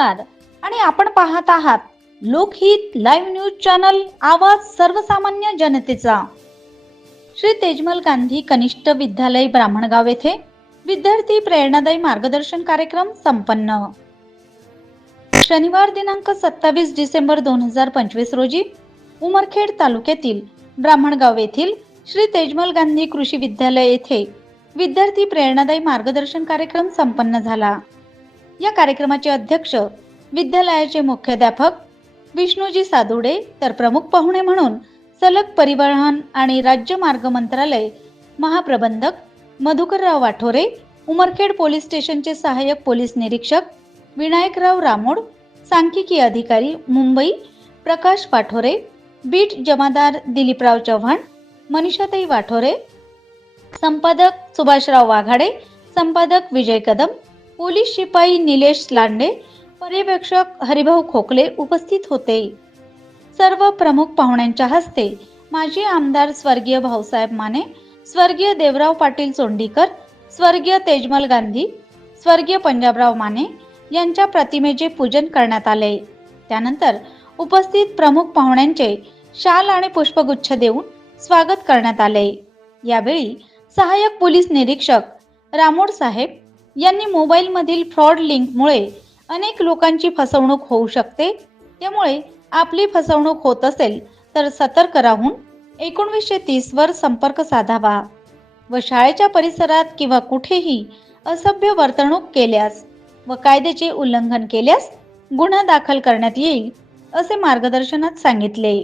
नमस्कार आणि आपण पाहत आहात लोकहित लाईव्ह न्यूज चॅनल, आवाज सर्वसामान्य जनतेचा। श्री तेजमल गांधी कनिष्ठ विद्यालय ब्राह्मणगाव येथे विद्यार्थी प्रेरणादायी मार्गदर्शन कार्यक्रम संपन्न। शनिवार दिनांक 27 डिसेंबर 2025 रोजी उमरखेड तालुक्यातील ब्राह्मणगाव येथील श्री तेजमल गांधी कृषी विद्यालय येथे विद्यार्थी प्रेरणादायी मार्गदर्शन कार्यक्रम संपन्न झाला। या कार्यक्रमाचे अध्यक्ष विद्यालयाचे मुख्याध्यापक विष्णूजी सादुडे, तर प्रमुख पाहुणे म्हणून सलग परिवहन आणि राज्य मार्ग मंत्रालय महाप्रबंधक मधुकरराव वाठोरे, उमरखेड पोलीस स्टेशनचे सहाय्यक पोलीस निरीक्षक विनायकराव रामोड, सांख्यिकी अधिकारी मुंबई प्रकाश वाठोरे, बीट जमादार दिलीपराव चव्हाण, मनीषाताई वाठोरे, संपादक सुभाषराव वाघाडे, संपादक विजय कदम, पोलीस शिपाई निलेश लांडे, पर्यवेक्षक हरिभाऊ खोकले उपस्थित होते। सर्व प्रमुख पाहुण्यांच्या हस्ते माजी आमदार स्वर्गीय भाऊसाहेब माने, स्वर्गीय देवराव पाटील सोंडीकर, स्वर्गीय तेजमल गांधी, स्वर्गीय पंजाबराव माने यांच्या प्रतिमेचे पूजन करण्यात आले। त्यानंतर उपस्थित प्रमुख पाहुण्यांचे शाल आणि पुष्पगुच्छ देऊन स्वागत करण्यात आले। यावेळी सहाय्यक पोलीस निरीक्षक रामोड साहेब यांनी मोबाईल मधील फ्रॉड लिंकमुळे अनेक लोकांची फसवणूक होऊ शकते, त्यामुळे आपली फसवणूक होत असेल तर सतर्क राहून 1930 वर संपर्क साधावा व शाळेच्या परिसरात किंवा कुठेही असभ्य वर्तणूक केल्यास व कायद्याचे उल्लंघन केल्यास गुन्हा दाखल करण्यात येईल असे मार्गदर्शनात सांगितले।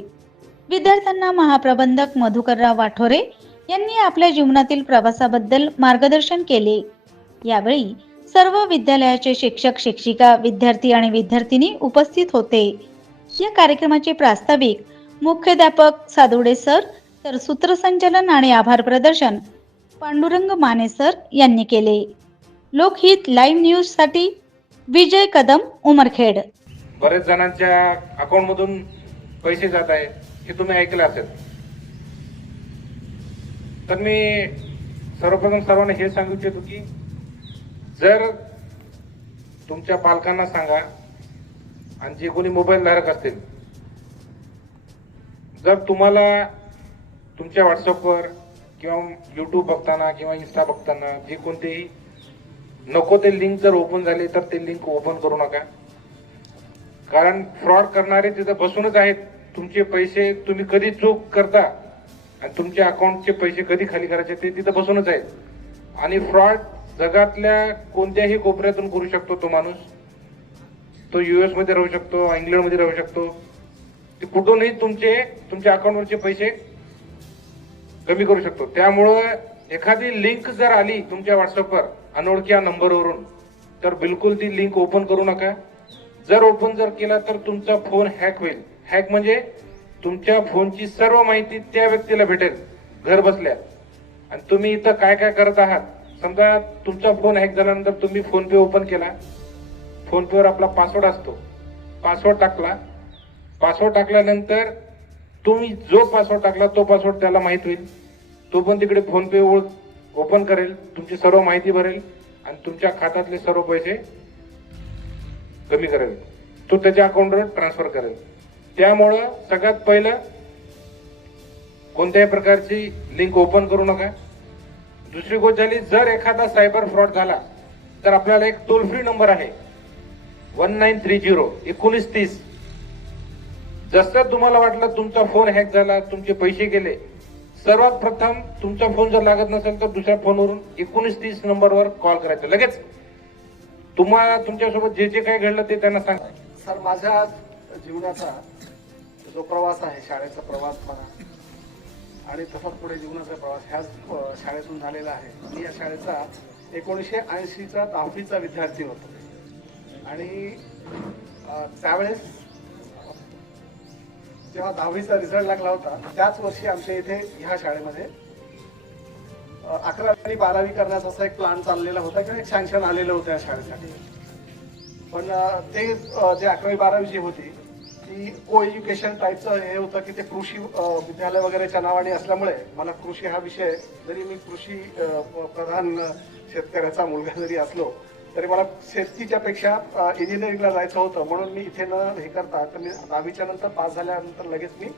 विद्यार्थ्यांना महाप्रबंधक मधुकरराव वाठोरे यांनी आपल्या जीवनातील प्रवासाबद्दल मार्गदर्शन केले। यावेळी सर्व विद्यालयाचे शिक्षक शिक्षिका, विद्यार्थी आणि विद्यार्थिनी उपस्थित होते। या कार्यक्रमाचे प्रास्ताविक मुख्याध्यापक सादुडे सर, तर सूत्रसंचालन आणि आभार प्रदर्शन पांडुरंग माने सर यांनी केले। लोकहित लाईव्ह न्यूज साठी विजय कदम, उमरखेड। बरेच जणांच्या अकाउंट मधून पैसे जात आहेत हे तुम्ही ऐकलं असेल। तर मी सर्वप्रथम सर्वांना हे सांगू इच्छितो की जर तुमच्या पालकांना सांगा आणि जे कोणी मोबाईल धारक असतील, जर तुम्हाला तुमच्या व्हॉट्सअपवर किंवा यूट्यूब बघताना किंवा इंस्टा बघताना जे कोणतेही नको ते लिंक जर ओपन झाले तर ते लिंक ओपन करू नका, कारण फ्रॉड करणारे तिथे बसूनच आहेत। तुमचे पैसे तुम्ही कधी चूक करता आणि तुमच्या अकाउंटचे पैसे कधी खाली करायचे ते तिथे बसूनच आहेत। आणि फ्रॉड जगातल्या कोणत्याही कोपऱ्यातून करू शकतो तो माणूस, तो US मध्ये राहू शकतो, इंग्लंड मध्ये राहू शकतो, ते कुठूनही तुमच्या अकाउंटवरचे पैसे कमी करू शकतो। त्यामुळं एखादी लिंक जर आली तुमच्या व्हॉट्सअपवर अनोळखी नंबरवरून तर बिलकुल ती लिंक ओपन करू नका। जर ओपन केला तर तुमचा फोन हॅक होईल। हॅक म्हणजे तुमच्या फोनची सर्व माहिती त्या व्यक्तीला भेटेल घर बसल्या, आणि तुम्ही इथं काय काय करत आहात। समजा तुमचा फोन हॅक झाल्यानंतर तुम्ही फोन पे ओपन केला, फोन पे वर आपला पासवर्ड असतो, पासवर्ड टाकल्यानंतर तुम्ही जो पासवर्ड टाकला तो पासवर्ड त्याला माहित होईल, तो पण तिकडे फोन पे ओपन करेल, तुमची सर्व माहिती भरेल आणि तुमच्या खात्यातले सर्व पैसे कमी करेल, तो त्याच्या अकाउंटवर ट्रान्सफर करेल। त्यामुळं सगळ्यात पहिलं कोणत्याही प्रकारची लिंक ओपन करू नका। दुसरी गोष्ट झाली, जर एखादा सायबर फ्रॉड झाला तर आपल्याला एक टोल फ्री नंबर आहे 1930 जसं तुम्हाला वाटलं तुमचा फोन हॅक झाला, तुमचे पैसे गेले, सर्वात प्रथम तुमचा फोन जर लागत नसेल तर दुसऱ्या फोनवरून 1930 नंबरवर कॉल करायचा। लगेच तुम्हाला तुमच्यासोबत जे काही घडलं ते त्यांना सांगा। सर, माझ्या जीवनाचा जो प्रवास आहे, शाळेचा प्रवास म्हणा आणि तसाच पुढे जीवनाचा प्रवास ह्याच शाळेतून झालेला आहे। मी या शाळेचा 1980चा 10वीचा विद्यार्थी होतो आणि त्यावेळेस जेव्हा 10वीचा रिझल्ट लागला होता त्याच वर्षी आमच्या इथे ह्या शाळेमध्ये 11वी आणि 12वी करण्याचा असा एक प्लॅन चाललेला होता किंवा एक सँक्शन आलेलं होतं या शाळेसाठी। पण ते जे 11वी 12वी जी होती ती को एज्युकेशन टाईपचं हे होतं की ते कृषी विद्यालय वगैरेच्या नावाने असल्यामुळे मला कृषी हा विषय, जरी मी कृषी प्रधान शेतकऱ्याचा मुलगा जरी असलो तरी मला शेतीच्या पेक्षा इंजिनिअरिंगला जायचं होतं, म्हणून मी इथे न हे करता तर मी 10वीच्या नंतर पास झाल्यानंतर लगेच मी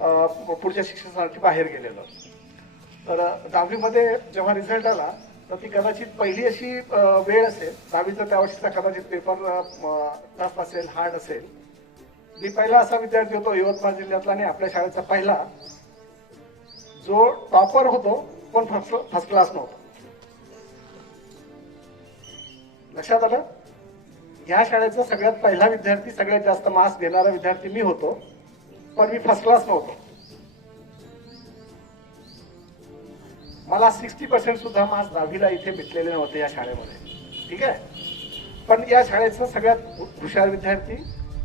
पुढच्या शिक्षणासाठी बाहेर गेलेलो. तर 10वीमध्ये जेव्हा रिझल्ट आला तर ती कदाचित पहिली अशी वेळ असेल, 10वीचा त्या वर्षीचा कदाचित पेपर टफ असेल, हार्ड असेल. मी पहिला असा विद्यार्थी होतो यवतमाळ जिल्ह्यातला आणि आपल्या शाळेचा पहिला जो टॉपर होतो पण फर्स्ट क्लास नव्हता. लक्षात आलं? ह्या शाळेचा सगळ्यात पहिला विद्यार्थी, सगळ्यात जास्त मार्क्स घेणारा विद्यार्थी मी होतो, पण मी फर्स्ट क्लास नव्हतो. मला 60% सुद्धा मार्क्स 10वीला इथे भेटलेले नव्हते या शाळेमध्ये. ठीक आहे, पण या शाळेचा सगळ्यात हुशार विद्यार्थी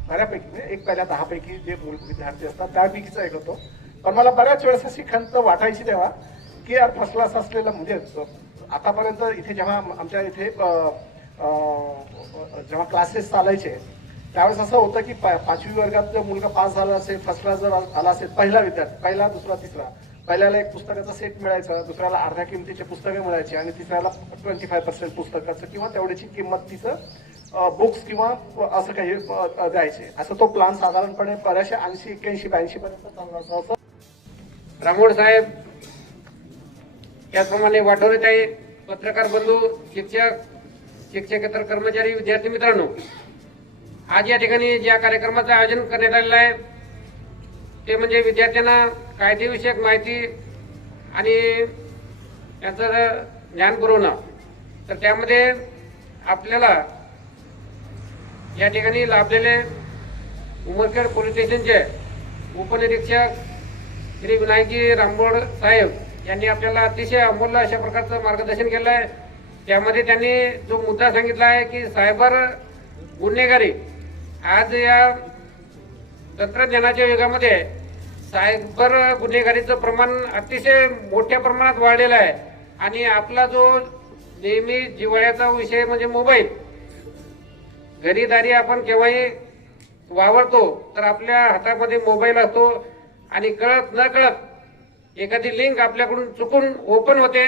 बऱ्यापैकी, एक पहिल्या 10 पैकी जे विद्यार्थी असतात त्यापैकीचा एक होतो. पण मला बऱ्याच वेळेस अशी खंत वाटायची तेव्हा की यार फर्स्ट क्लास असलेला, म्हणजे आतापर्यंत इथे जेव्हा आमच्या इथे जेव्हा क्लासेस चालायचे त्यावेळेस असं होतं की 5वी वर्गात जर मुलगा पास झाला असेल, फर्स्ट क्लास जर आला असेल, पहिला विद्यार्थी, पहिला, दुसरा, तिसरा, पहिल्याला एक पुस्तकाचा सेट मिळायचा, दुसऱ्याला अर्ध्या किमतीचे पुस्तके मिळायची आणि तिसऱ्याला 25% पुस्तकाचं किंवा तेवढीची किंमत तिचं बुक्स किंवा असं काही द्यायचे. असं तो प्लॅन साधारणपणे बऱ्याचशा 80, 81, 82 पर्यंत चालला होता. असं रामोड साहेब, त्याचप्रमाणे वाठोरेताई, पत्रकार बंधू, शिक्षक, शिक्षकेतर कर्मचारी, विद्यार्थी मित्रांनो, आज या ठिकाणी ज्या कार्यक्रमाचं आयोजन करण्यात आलेलं आहे ते म्हणजे विद्यार्थ्यांना कायदेविषयक माहिती आणि त्यांचं ज्ञान पुरवणं. तर त्यामध्ये आपल्याला या ठिकाणी लाभलेले उमरखेड पोलीस स्टेशनचे उपनिरीक्षक श्री विनायकजी रामोड साहेब यांनी आपल्याला अतिशय अमूल्य अशा प्रकारचं मार्गदर्शन केलं आहे. त्यामध्ये त्यांनी जो मुद्दा सांगितला आहे की सायबर गुन्हेगारी, आज या तंत्रज्ञानाच्या युगामध्ये सायबर गुन्हेगारीचं प्रमाण अतिशय मोठ्या प्रमाणात वाढलेलं आहे. आणि आपला जो नेहमी जिव्हाळ्याचा विषय म्हणजे मोबाईल, घरीदारी आपण केव्हाही वावरतो तर आपल्या हातामध्ये मोबाईल असतो आणि कळत न कळत एखादी लिंक आपल्याकडून चुकून ओपन होते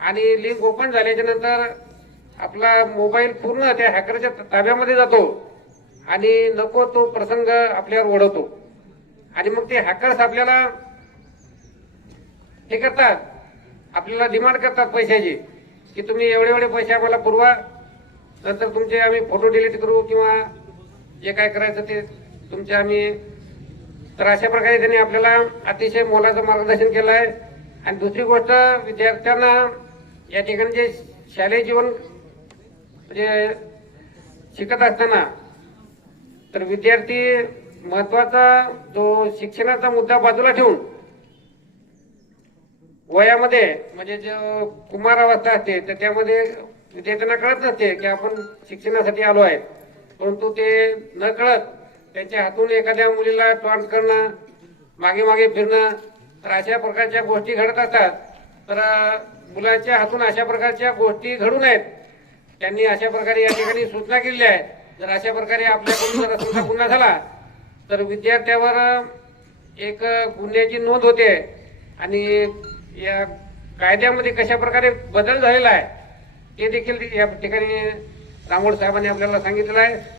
आणि लिंक ओपन झाल्याच्या नंतर आपला मोबाईल पूर्ण त्या हॅकरच्या ताब्यामध्ये जातो आणि नको तो प्रसंग आपल्यावर ओढवतो. आणि मग ते हॅकर्स आपल्याला हे करतात, आपल्याला डिमांड करतात पैशाची की तुम्ही एवढे एवढे पैसे आम्हाला पुरवा, नंतर तुमचे आम्ही फोटो डिलीट करू किंवा जे काय करायचं ते तुमचे आम्ही. तर अशा प्रकारे त्यांनी आपल्याला अतिशय मोलाचं मार्गदर्शन केलं आहे. आणि दुसरी गोष्ट, विद्यार्थ्यांना या ठिकाणी जे शालेय जीवन म्हणजे शिकत असताना तर विद्यार्थी महत्वाचा जो शिक्षणाचा मुद्दा बाजूला ठेवून वयामध्ये म्हणजे जो कुमारावस्था असते तर त्यामध्ये विद्यार्थ्यांना कळत नसते की आपण शिक्षणासाठी आलो आहे, परंतु ते न कळत त्यांच्या हातून एखाद्या मुलीला टॉन्ट करणं, मागे मागे फिरणं, तर अशा प्रकारच्या गोष्टी घडत असतात. तर मुलांच्या हातून अशा प्रकारच्या गोष्टी घडू नयेत. त्यांनी अशा प्रकारे या ठिकाणी सूचना केली आहे. जर अशा प्रकारे आपल्याकडून जर समजा गुन्हा झाला तर विद्यार्थ्यावर एक गुन्ह्याची नोंद होते आणि या कायद्यामध्ये कशा प्रकारे बदल झालेला आहे ते देखील या ठिकाणी रामोड साहेबांनी आपल्याला सांगितलेलं आहे.